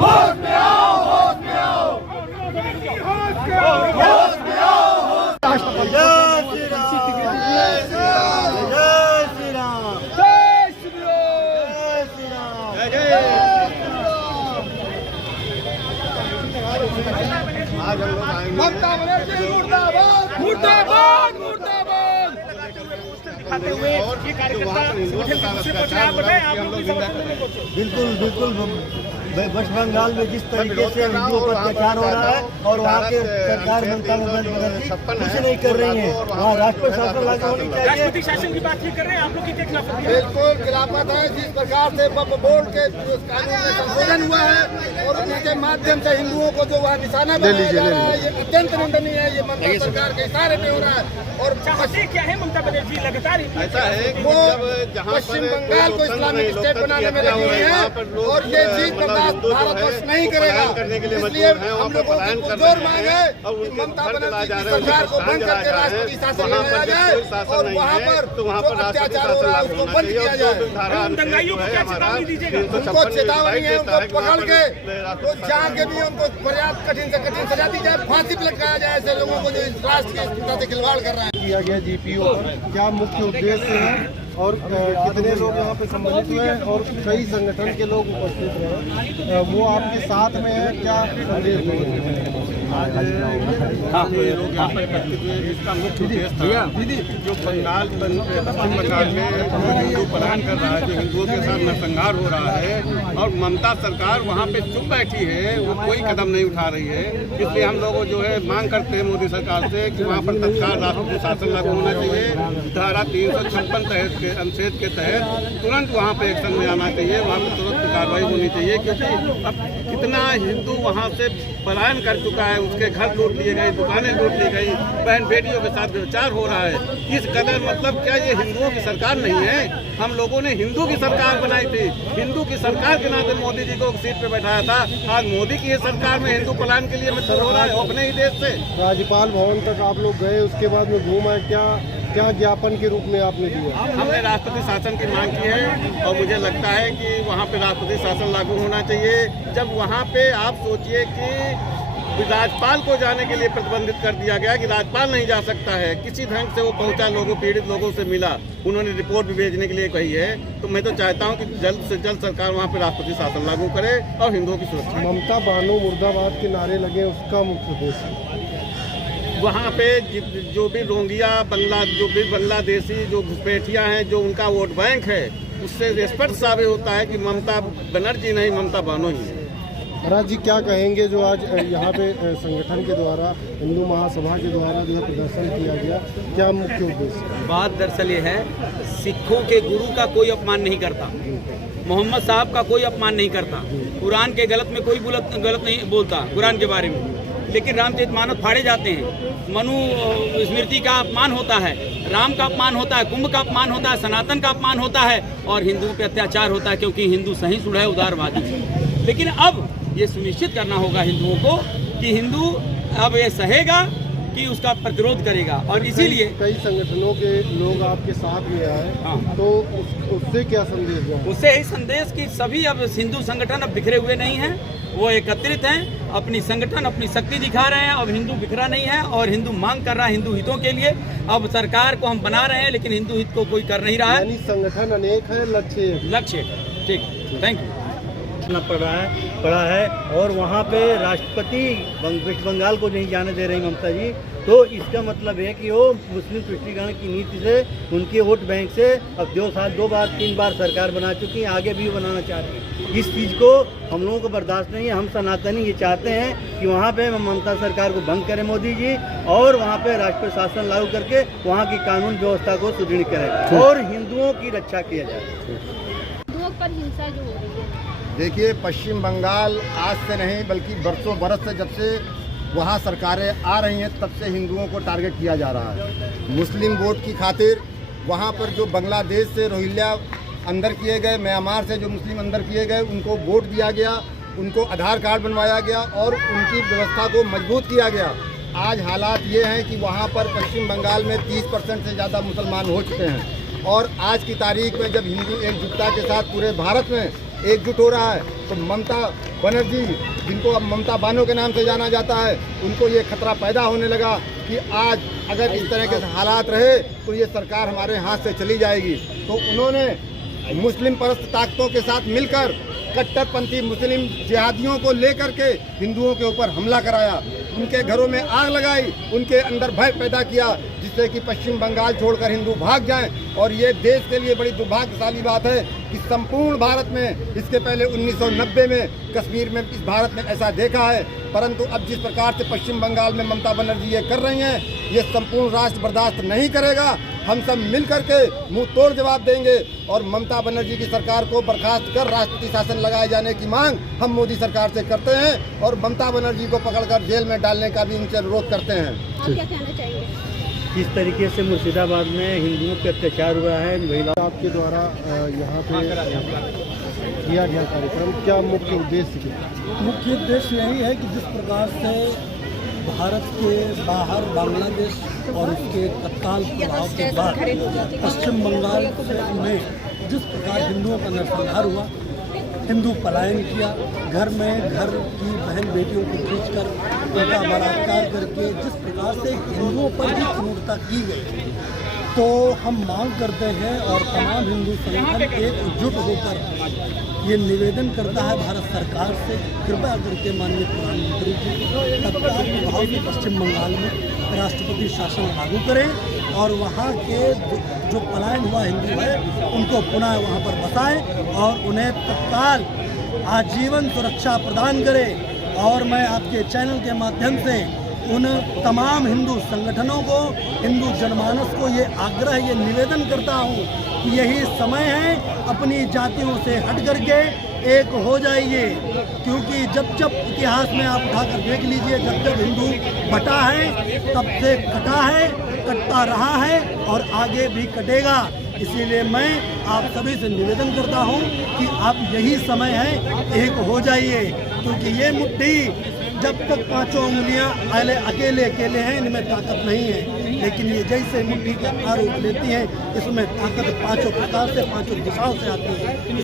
होश में आओ, होश में आओ, होश में आओ। जय श्री राम, जय श्री राम, जय श्री राम, जय श्री राम। ममता बनर्जी मुर्दाबाद, मुर्दाबाद, मुर्दाबाद। दिखाते हुए ये कार्यकर्ता बिल्कुल बिल्कुल वेस्ट बंगाल में जिस तरीके से हिंदुओं पर अत्याचार हो रहा है और वहाँ के सरकार ममता बनर्जी कुछ नहीं कर रही है, वहाँ राष्ट्रपति शासन लागू होनी चाहिए। राष्ट्रपति शासन की बात नहीं कर रहे हैं आप लोग, कितने खिलाफ? बिल्कुल खिलाफत है। जिस प्रकार से वक्फ बोर्ड के कानून में संशोधन हुआ है और उनके माध्यम से हिंदुओं को जो वहाँ निशाना बनाया जा रहा है, ये अत्यंत निंदनीय है। ये ममता सरकार के इशारे पे हो रहा है। और चाहते क्या है ममता बनर्जी? लगातार ऐसा है कि वो जब पश्चिम बंगाल को इस्लामिक स्टेट बनाने में लगी हुई है और ये चीज बर्दाश्त भारतवर्ष नहीं करेगा। इसलिए हम लोगों की जोर मांग है कि ममता बनर्जी की सरकार को बंद करके राष्ट्रपति शासन लगाया जाए और वहाँ पर जो अत्याचार हो रहा है उसको बंद किया जाए। दंगाइयों को क्या चेतावनी दीजिएगा? उनको चेतावनी है, उनको पकड़ के तो जहाँ के भी उनको पर्याप्त कठिन से कठिन सजा दी जाए, फांसी पे लटकाया जाए ऐसे लोगों को जो इस राष्ट्र की अस्मिता से खिलवाड़ कर रहा है। किया गया जीपीओ क्या मुख्य उद्देश्य है और कितने लोग यहाँ पे सम्मिलित हुए हैं और कई संगठन के लोग उपस्थित रहे, वो आपके साथ में है, क्या संदेश देंगे? आज ये लोग यहाँ पर उपस्थित हुए, इसका मुख्य उद्देश्य था जो पश्चिम बंगाल में हिंदू पलायन कर रहा है, जो हिंदुओं के साथ नरसंहार हो रहा है और ममता सरकार वहाँ पे चुप बैठी है, वो कोई कदम नहीं उठा रही है। इसलिए हम लोग जो है मांग करते हैं मोदी सरकार से कि वहाँ पर तत्काल राष्ट्रपति शासन लागू होना चाहिए। धारा 356 अनुच्छेद के तहत तुरंत वहाँ पे एक्शन में आना चाहिए, वहाँ पे तुरंत कार्रवाई होनी चाहिए, क्योंकि अब कितना हिंदू वहाँ से पलायन कर चुका है, उसके घर लूट लिए गए, दुकानें लूट ली गई, बहन बेटियों के साथ व्यभिचार हो रहा है। इस कदर मतलब क्या ये हिंदुओं की सरकार नहीं है? हम लोगों ने हिंदू की सरकार बनाई थी, हिंदू की सरकार के नाते मोदी जी को सीट पे बैठाया था। आज मोदी की सरकार में हिंदू पलायन के लिए मजबूर हो रहा है अपने ही देश से। राज्यपाल भवन तक आप लोग गए, उसके बाद में घूमा, क्या ज्ञापन के रूप में आपने दिया? हमने राष्ट्रपति शासन की मांग की है और मुझे लगता है कि वहाँ पे राष्ट्रपति शासन लागू होना चाहिए। जब वहाँ पे आप सोचिए कि राज्यपाल को जाने के लिए प्रतिबंधित कर दिया गया कि राज्यपाल नहीं जा सकता है, किसी ढंग से वो पहुंचा, लोगों पीड़ित लोगों से मिला, उन्होंने रिपोर्ट भी भेजने के लिए कही है। तो मैं तो चाहता हूं कि जल्द से जल्द सरकार वहां पे राष्ट्रपति शासन लागू करे और हिंदुओं की सुरक्षा। ममता बानो मुर्दाबाद के नारे लगे, उसका मुख्य उद्देश्य वहाँ पे जो भी रोंगिया जो भी बांग्लादेशी जो घुसपैठियाँ हैं, जो उनका वोट बैंक है, उससे स्पष्ट साबित होता है कि ममता बनर्जी नहीं, ममता बानो ही है। महाराज जी क्या कहेंगे जो आज यहाँ पे संगठन के द्वारा, हिंदू महासभा के द्वारा जो है प्रदर्शन किया गया, क्या मुख्य उद्देश्य? बात दरअसल ये है, सिखों के गुरु का कोई अपमान नहीं करता, मोहम्मद साहब का कोई अपमान नहीं करता, कुरान के गलत में कोई गलत नहीं बोलता कुरान के बारे में, लेकिन रामचरितमानस फाड़े जाते हैं, मनु स्मृति का अपमान होता है, राम का अपमान होता है, कुंभ का अपमान होता है, सनातन का अपमान होता है और हिंदुओं पे अत्याचार होता है, क्योंकि हिंदू सहिष्णु है, उदारवादी है। लेकिन अब ये सुनिश्चित करना होगा हिंदुओं को कि हिंदू अब ये सहेगा कि उसका प्रतिरोध करेगा। और इसीलिए कई संगठनों के लोग आपके साथ में आए, तो उससे क्या संदेश है? उससे यही संदेश कि सभी अब हिंदू संगठन अब बिखरे हुए नहीं हैं, वो एकत्रित हैं, अपनी संगठन अपनी शक्ति दिखा रहे हैं। अब हिंदू बिखरा नहीं है और हिंदू मांग कर रहा है हिंदू हितों के लिए। अब सरकार को हम बना रहे हैं लेकिन हिंदू हित को कोई कर नहीं रहा है। संगठन अनेक है, लक्ष्य ठीक, थैंक यू। पड़ा है और वहाँ पे राष्ट्रपति वेस्ट बंगाल को नहीं जाने दे रही ममता जी, तो इसका मतलब है कि वो मुस्लिम तुष्टिकरण की नीति से, उनके वोट बैंक से अब 2 बार 3 बार सरकार बना चुकी है, आगे भी बनाना चाह रही है। इस चीज़ को हम लोगों को बर्दाश्त नहीं है। हम सनातनी ये चाहते हैं कि वहाँ पे ममता सरकार को भंग करें मोदी जी और वहाँ पे राष्ट्रपति शासन लागू करके वहाँ की कानून व्यवस्था को सुदृढ़ करें और हिंदुओं की रक्षा किया जाए। हिंदुओं पर हिंसा जो हो रही है, देखिए, पश्चिम बंगाल आज से नहीं बल्कि बरसों बरस से, जब से वहाँ सरकारें आ रही हैं तब से हिंदुओं को टारगेट किया जा रहा है। मुस्लिम वोट की खातिर वहाँ पर जो बांग्लादेश से रोहिंग्या अंदर किए गए, म्यांमार से जो मुस्लिम अंदर किए गए, उनको वोट दिया गया, उनको आधार कार्ड बनवाया गया और उनकी व्यवस्था को मजबूत किया गया। आज हालात ये हैं कि वहाँ पर पश्चिम बंगाल में 30% से ज़्यादा मुसलमान हो चुके हैं और आज की तारीख में जब हिंदू एकजुटता के साथ पूरे भारत में एकजुट हो रहा है तो ममता बनर्जी, जिनको अब ममता बानो के नाम से जाना जाता है, उनको ये खतरा पैदा होने लगा कि आज अगर इस तरह के हालात रहे तो ये सरकार हमारे हाथ से चली जाएगी। तो उन्होंने मुस्लिम परस्त ताकतों के साथ मिलकर कट्टरपंथी मुस्लिम जिहादियों को लेकर के हिंदुओं के ऊपर हमला कराया, उनके घरों में आग लगाई, उनके अंदर भय पैदा किया, जिससे कि पश्चिम बंगाल छोड़कर हिंदू भाग जाएं। और ये देश के लिए बड़ी दुर्भाग्यशाली बात है कि संपूर्ण भारत में, इसके पहले 1990 में कश्मीर में इस भारत में ऐसा देखा है, परंतु अब जिस प्रकार से पश्चिम बंगाल में ममता बनर्जी ये कर रही हैं, ये संपूर्ण राष्ट्र बर्दाश्त नहीं करेगा। हम सब मिल करके मुंह तोड़ जवाब देंगे और ममता बनर्जी की सरकार को बर्खास्त कर राष्ट्रपति शासन लगाए जाने की मांग हम मोदी सरकार से करते हैं और ममता बनर्जी को पकड़कर जेल में डालने का भी उनसे अनुरोध करते हैं। आप क्या कहना चाहेंगे? किस तरीके से मुर्शिदाबाद में हिंदुओं पे अत्याचार हुआ है, महिलाओं आपके द्वारा यहाँ पे किया गया कार्यक्रम, क्या मुख्य उद्देश्य था? मुख्य उद्देश्य यही है कि जिस प्रकार से भारत के बाहर बांग्लादेश और उसके तत्काल प्रभाव के बाद पश्चिम बंगाल में जिस प्रकार हिंदुओं का नरसंहार हुआ, हिंदू पलायन किया, घर में घर की बहन बेटियों को खींचकर उनका बलात्कार करके जिस प्रकार से हिंदुओं पर भी क्रूरता की गई, तो हम मांग करते हैं और तमाम हिंदू संगठन एकजुट होकर ये निवेदन करता है भारत सरकार से, कृपया करके माननीय प्रधानमंत्री जी तत्काल प्रभाव से पश्चिम बंगाल में राष्ट्रपति शासन लागू करें और वहाँ के जो पलायन हुआ हिंदू है उनको पुनः वहाँ पर बसाएं और उन्हें तत्काल आजीवन सुरक्षा प्रदान करें। और मैं आपके चैनल के माध्यम से उन तमाम हिंदू संगठनों को, हिंदू जनमानस को ये आग्रह, ये निवेदन करता हूँ कि यही समय है अपनी जातियों से हट करके एक हो जाइए, क्योंकि जब जब इतिहास में आप उठाकर देख लीजिए, जब जब हिंदू बटा है तब से कटा है, कटता रहा है और आगे भी कटेगा। इसीलिए मैं आप सभी से निवेदन करता हूँ कि आप यही समय है एक हो जाइए, क्योंकि ये मुट्ठी जब तक पांचों उंगलियां अकेले हैं, इनमें ताकत नहीं है, लेकिन ये जैसे मुट्ठी का आरोप लेती हैं, इसमें ताकत पांचों प्रकार से, पांचों दिशाओं से आती है।